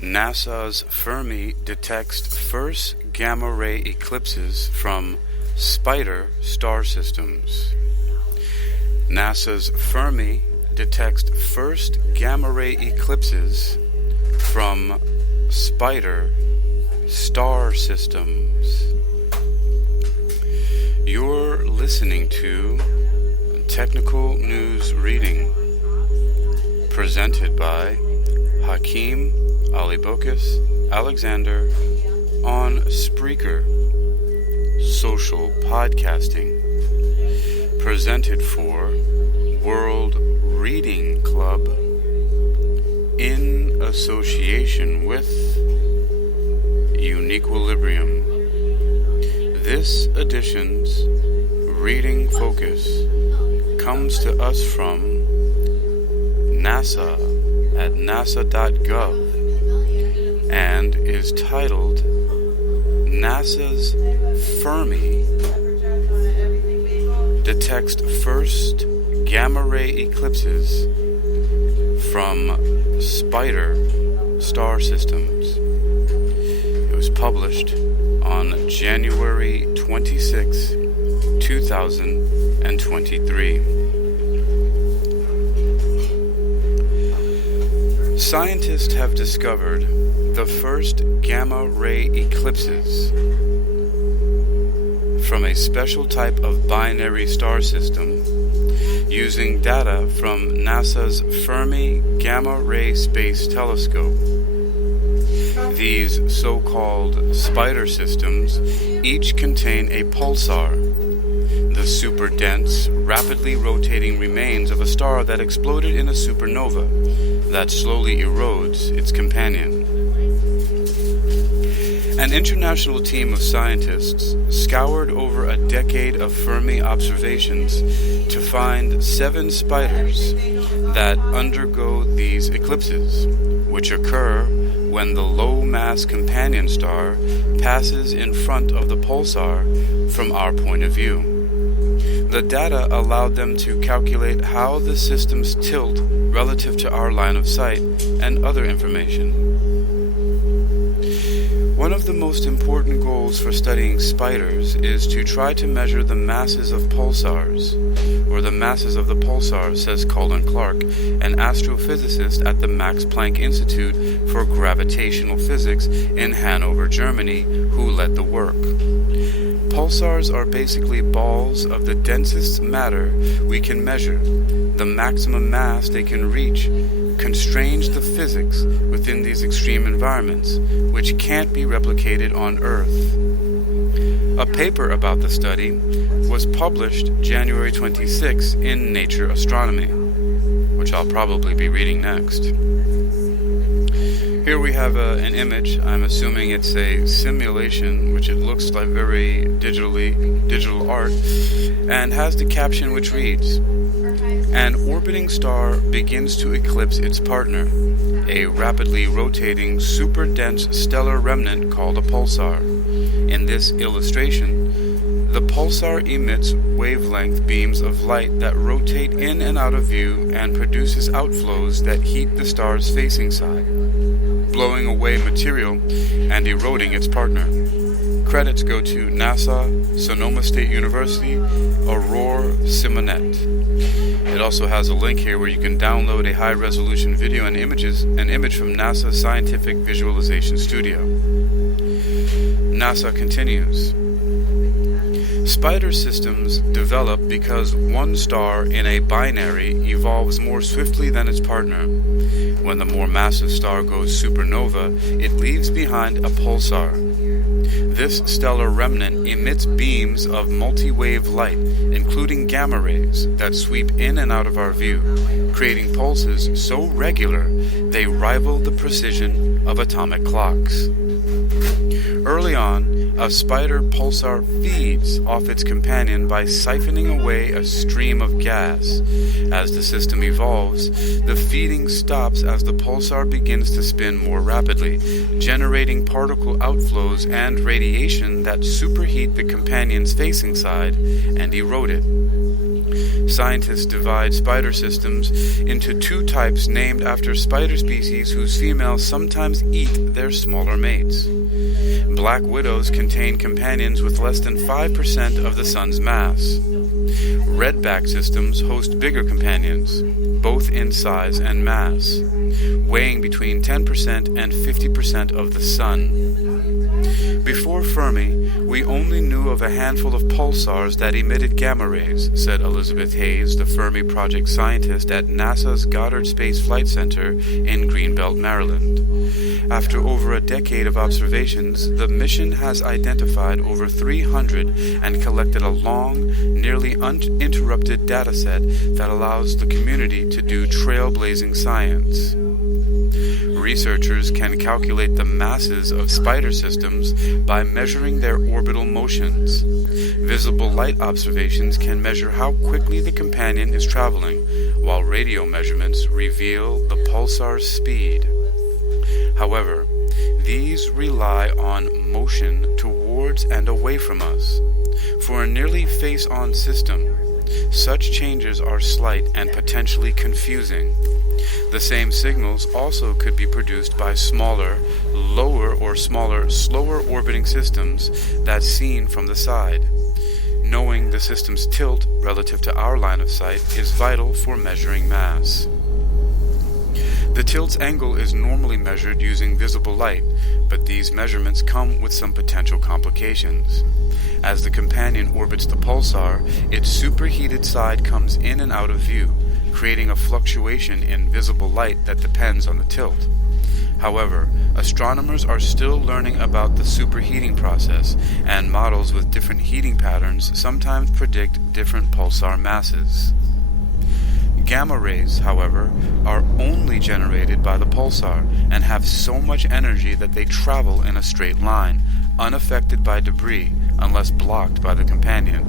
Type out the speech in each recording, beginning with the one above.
NASA's Fermi detects first gamma-ray eclipses from spider star systems. NASA's Fermi detects first gamma-ray eclipses from spider star systems. You're listening to Technical News Reading, presented by Hakeem-Ali-Bocas-Alexander on Spreaker, social podcasting, presented for World Reading Club in association with UniquilibriuM. This edition's reading focus comes to us from NASA at nasa.gov and is titled NASA's Fermi detects first gamma-ray eclipses from spider star systems. It was published on January 26, 2023. Scientists have discovered the first gamma-ray eclipses from a special type of binary star system using data from NASA's Fermi Gamma-Ray Space Telescope. These so-called spider systems each contain a pulsar, the superdense, rapidly rotating remains of a star that exploded in a supernova that slowly erodes its companion. An international team of scientists scoured over a decade of Fermi observations to find 7 spiders that undergo these eclipses, which occur when the low-mass companion star passes in front of the pulsar from our point of view. The data allowed them to calculate how the systems tilt relative to our line of sight and other information. One of the most important goals for studying spiders is to try to measure the masses of pulsars, or the masses of the pulsars, says Colin Clark, an astrophysicist at the Max Planck Institute for Gravitational Physics in Hanover, Germany, who led the work. Pulsars are basically balls of the densest matter we can measure. The maximum mass they can reach constrains the physics within these extreme environments, which can't be replicated on Earth. A paper about the study was published January 26 in Nature Astronomy, which I'll probably be reading next. Here we have an image. I'm assuming it's a simulation, which it looks like very digital art, and has the caption which reads, "An orbiting star begins to eclipse its partner, a rapidly rotating super-dense stellar remnant called a pulsar. In this illustration, the pulsar emits wavelength beams of light that rotate in and out of view and produces outflows that heat the star's facing side, blowing away material and eroding its partner." Credits go to NASA, Sonoma State University, Aurore, Simonnet. It also has a link here where you can download a high-resolution video and an image from NASA's Scientific Visualization Studio. NASA continues. Spider systems develop because one star in a binary evolves more swiftly than its partner. When the more massive star goes supernova, it leaves behind a pulsar. This stellar remnant emits beams of multi-wave light, including gamma rays, that sweep in and out of our view, creating pulses so regular they rival the precision of atomic clocks. Early on, A spider pulsar feeds off its companion by siphoning away a stream of gas. As the system evolves, the feeding stops as the pulsar begins to spin more rapidly, generating particle outflows and radiation that superheat the companion's facing side and erode it. Scientists divide spider systems into two types named after spider species whose females sometimes eat their smaller mates. Black widows contain companions with less than 5% of the sun's mass. Redback systems host bigger companions, both in size and mass, weighing between 10% and 50% of the sun. Before Fermi, we only knew of a handful of pulsars that emitted gamma rays, said Elizabeth Hayes, the Fermi Project scientist at NASA's Goddard Space Flight Center in Greenbelt, Maryland. After over a decade of observations, the mission has identified over 300 and collected a long, nearly uninterrupted dataset that allows the community to do trailblazing science. Researchers can calculate the masses of spider systems by measuring their orbital motions. Visible light observations can measure how quickly the companion is traveling, while radio measurements reveal the pulsar's speed. However, these rely on motion towards and away from us. For a nearly face-on system, such changes are slight and potentially confusing. The same signals also could be produced by smaller, slower orbiting systems that's seen from the side. Knowing the system's tilt relative to our line of sight is vital for measuring mass. The tilt's angle is normally measured using visible light, but these measurements come with some potential complications. As the companion orbits the pulsar, its superheated side comes in and out of view, creating a fluctuation in visible light that depends on the tilt. However, astronomers are still learning about the superheating process, and models with different heating patterns sometimes predict different pulsar masses. Gamma rays, however, are only generated by the pulsar and have so much energy that they travel in a straight line, unaffected by debris unless blocked by the companion.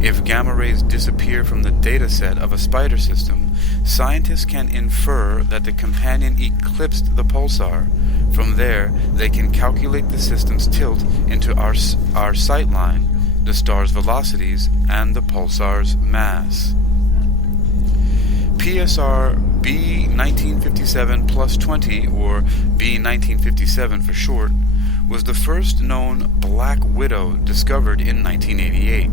If gamma rays disappear from the dataset of a spider system, scientists can infer that the companion eclipsed the pulsar. From there, they can calculate the system's tilt into our sight line, the star's velocities, and the pulsar's mass. PSR B1957 plus 20, or B1957 for short, was the first known black widow discovered in 1988.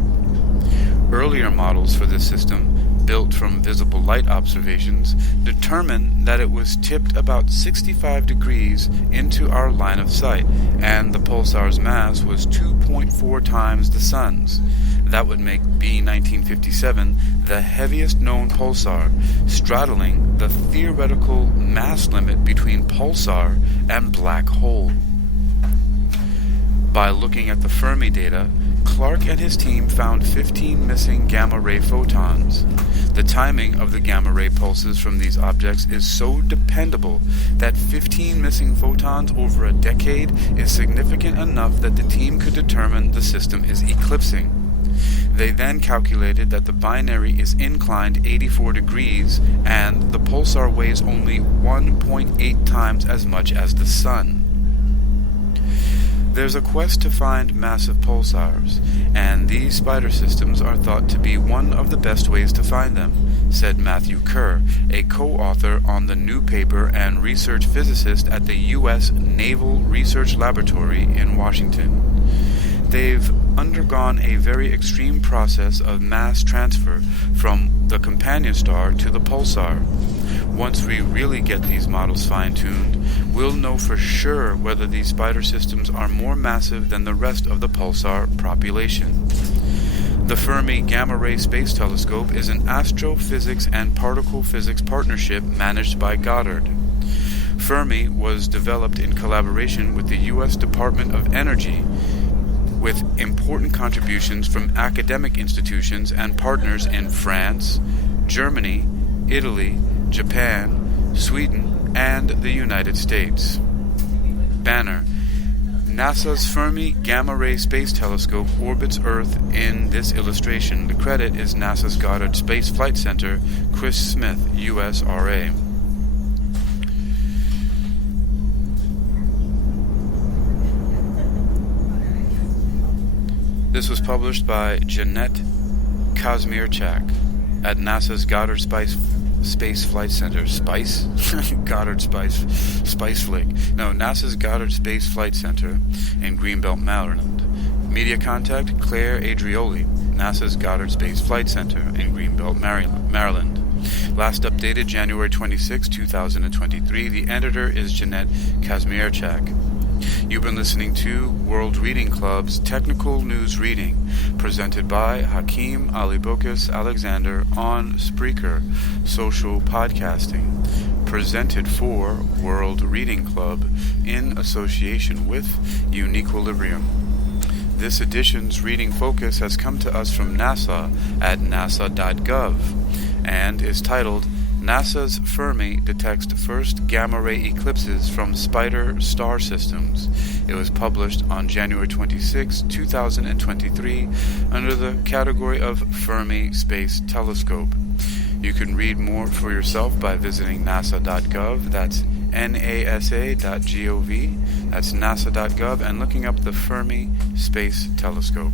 Earlier models for this system, built from visible light observations, determined that it was tipped about 65 degrees into our line of sight, and the pulsar's mass was 2.4 times the sun's. That would make B1957 the heaviest known pulsar, straddling the theoretical mass limit between pulsar and black hole. By looking at the Fermi data, Clark and his team found 15 missing gamma-ray photons. The timing of the gamma-ray pulses from these objects is so dependable that 15 missing photons over a decade is significant enough that the team could determine the system is eclipsing. They then calculated that the binary is inclined 84 degrees and the pulsar weighs only 1.8 times as much as the sun. There's a quest to find massive pulsars, and these spider systems are thought to be one of the best ways to find them, said Matthew Kerr, a co-author on the new paper and research physicist at the U.S. Naval Research Laboratory in Washington. They've undergone a very extreme process of mass transfer from the companion star to the pulsar. Once we really get these models fine-tuned, we'll know for sure whether these spider systems are more massive than the rest of the pulsar population. The Fermi Gamma Ray Space Telescope is an astrophysics and particle physics partnership managed by Goddard. Fermi was developed in collaboration with the U.S. Department of Energy, with important contributions from academic institutions and partners in France, Germany, Italy, Japan, Sweden, and the United States. Banner. NASA's Fermi Gamma Ray Space Telescope orbits Earth in this illustration. The credit is NASA's Goddard Space Flight Center, Chris Smith, USRA. This was published by Jeanette Kazmierczak at NASA's Goddard Space Flight Center. Goddard Spice Flick. No, NASA's Goddard Space Flight Center in Greenbelt, Maryland. Media contact, Claire Adrioli, NASA's Goddard Space Flight Center in Greenbelt, Maryland. Last updated January 26, 2023. The editor is Jeanette Kazmierczak. You've been listening to World Reading Club's Technical News Reading, presented by Hakeem-Ali-Bocas-Alexander on Spreaker, social podcasting, presented for World Reading Club in association with UniquilibriuM. This edition's reading focus has come to us from NASA at nasa.gov and is titled NASA's Fermi detects first gamma-ray eclipses from Spider star systems. It was published on January 26, 2023, under the category of Fermi Space Telescope. You can read more for yourself by visiting nasa.gov, that's nasa.gov, that's nasa.gov, and looking up the Fermi Space Telescope.